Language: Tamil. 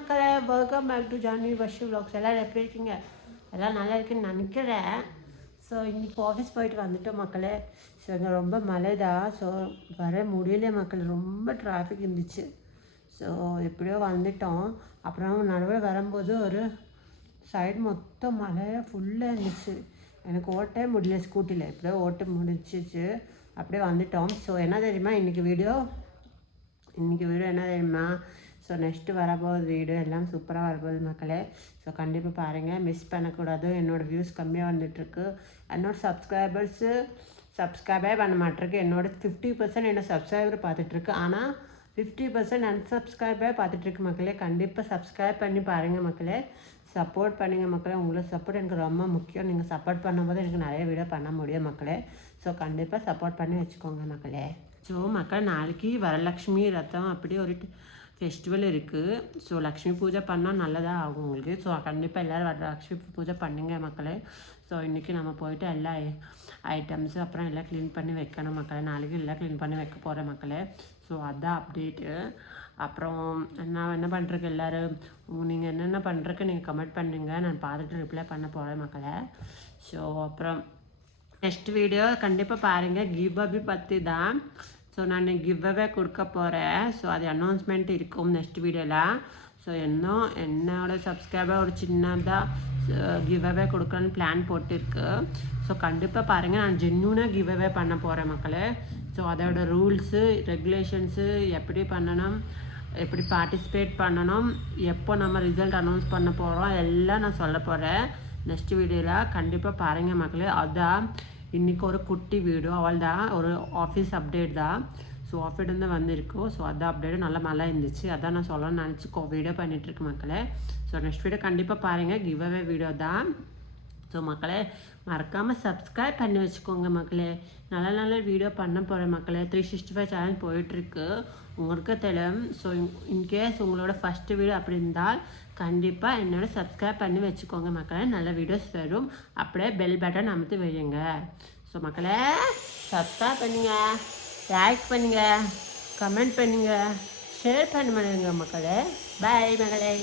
மக்களே, welcome back to Janvi Pashu vlogs. எல்லோரும் எப்படி இருக்கீங்க? எல்லாம் நல்லா இருக்குன்னு நினைக்கிறேன். ஸோ இன்றைக்கி ஆஃபீஸ் போயிட்டு வந்துட்டோம் மக்களே. ஸோ இங்கே ரொம்ப மழை தான். ஸோ வர முடியல மக்கள், ரொம்ப டிராஃபிக் இருந்துச்சு. ஸோ எப்படியோ வந்துட்டோம். அப்புறம் நடுவில் வரும்போது ஒரு சைடு மொத்தம் மழை ஃபுல்லாக இருந்துச்சு. எனக்கு ஓட்டவே முடியல ஸ்கூட்டியில். எப்படியோ ஓட்ட முடிச்சிச்சு. அப்படியே வந்துட்டோம். ஸோ என்ன தெரியுமா இன்றைக்கி வீடியோ என்ன தெரியுமா? ஸோ நெக்ஸ்ட்டு வரப்போகுது வீடியோ எல்லாம் சூப்பராக வரப்போகுது மக்களே. ஸோ கண்டிப்பாக பாருங்கள், மிஸ் பண்ணக்கூடாது. என்னோடய வியூஸ் கம்மியாக வந்துட்டுருக்கு. என்னோடய சப்ஸ்கிரைபே பண்ண மாட்டிருக்கு. என்னோடய 50% என்னோட சப்ஸ்கிரைபர் பார்த்துட்ருக்கு. ஆனால் 50% அன்சப்ஸ்கிரைபே பார்த்துட்ருக்கு மக்களே. கண்டிப்பாக சப்ஸ்கிரைப் பண்ணி பாருங்கள் மக்களே. சப்போர்ட் பண்ணுங்கள் மக்களே. உங்களோட சப்போர்ட் எனக்கு ரொம்ப முக்கியம். நீங்கள் சப்போர்ட் பண்ணும்போது எனக்கு நிறைய வீடியோ பண்ண முடியும் மக்களே. ஸோ கண்டிப்பாக சப்போர்ட் பண்ணி வச்சுக்கோங்க மக்களே. ஸோ மக்கள், நாளைக்கு வரலக்ஷ்மி ரத்தம் அப்படி ஒரு ஃபெஸ்டிவல் இருக்குது. ஸோ லக்ஷ்மி பூஜை பண்ணால் நல்லதாக ஆகும் உங்களுக்கு. ஸோ கண்டிப்பாக எல்லோரும் வரலக்ஷ்மி பூஜை பண்ணுங்க மக்களே. ஸோ இன்றைக்கி நம்ம போயிட்டு எல்லா ஐட்டம்ஸு அப்புறம் எல்லாம் க்ளீன் பண்ணி வைக்கணும் மக்களே. நாளைக்கு எல்லாம் க்ளீன் பண்ணி வைக்க போகிறேன் மக்களே. ஸோ அதுதான் அப்டேட்டு. அப்புறம் நான் என்ன பண்ணுறக்கு எல்லோரும் நீங்கள் என்னென்ன பண்ணுறக்கு நீங்கள் கமெண்ட் பண்ணுங்கள். நான் பார்த்துட்டு ரிப்ளை பண்ண போகிறேன் மக்களே. ஸோ அப்புறம் நெக்ஸ்ட் வீடியோ கண்டிப்பாக பாருங்கள். கிவ் அவே பற்றி தான். ஸோ நான் கிவ் அவே கொடுக்க போகிறேன். ஸோ அது அனௌன்ஸ்மெண்ட் இருக்கும் நெக்ஸ்ட் வீடியோவில். ஸோ என்னோடய சப்ஸ்கிரைபர் ஒரு சின்னதாக கிவ் அவே கொடுக்கலான்னு பிளான் போட்டிருக்கு. ஸோ கண்டிப்பாக பாருங்கள், நான் ஜென்யூனாக கிவ் அவே பண்ண போகிறேன் மக்களே. ஸோ அதோட ரூல்ஸு ரெகுலேஷன்ஸு எப்படி பண்ணணும், எப்படி பார்ட்டிசிபேட் பண்ணணும், எப்போ நம்ம ரிசல்ட் அனௌன்ஸ் பண்ண போகிறோம் எல்லாம் நான் சொல்ல போகிறேன் நெக்ஸ்ட் வீடியோவில். கண்டிப்பாக பாருங்கள் மக்களே. அதான் இன்றைக்கி ஒரு குட்டி வீடியோ, அவள் தான் ஒரு ஆஃபீஸ் அப்டேட் தான். ஸோ ஆஃபீஸ் தான் வந்திருக்கோம். ஸோ அதான் அப்டேட்டு நல்லா இருந்துச்சு. அதான் நான் சொல்லணும்னு நினச்சிக்கோ வீடியோ பண்ணிகிட்ருக்கு மக்களே. ஸோ நெக்ஸ்ட் வீடியோ கண்டிப்பாக பாருங்கள், கிவ் அவே வீடியோ தான். ஸோ மக்களே, மறக்காமல் சப்ஸ்கிரைப் பண்ணி வச்சுக்கோங்க மக்களே. நல்ல வீடியோ பண்ண போகிறேன் மக்களே. 365 சேனல் போயிட்டுருக்கு, உங்களுக்கு தெரியும். ஸோ இன்கேஸ் உங்களோட ஃபஸ்ட்டு வீடியோ அப்படி இருந்தால் கண்டிப்பாக என்னோட சப்ஸ்கிரைப் பண்ணி வச்சுக்கோங்க மக்களே. நல்ல வீடியோஸ் வரும். அப்படியே பெல் பட்டன் அமுத்தி வையுங்க. ஸோ மக்களே, சப்ஸ்கிரைப் பண்ணுங்கள், லைக் பண்ணுங்கள், கமெண்ட் பண்ணுங்கள், ஷேர் பண்ணுங்க மக்களே. பாய் மக்களே.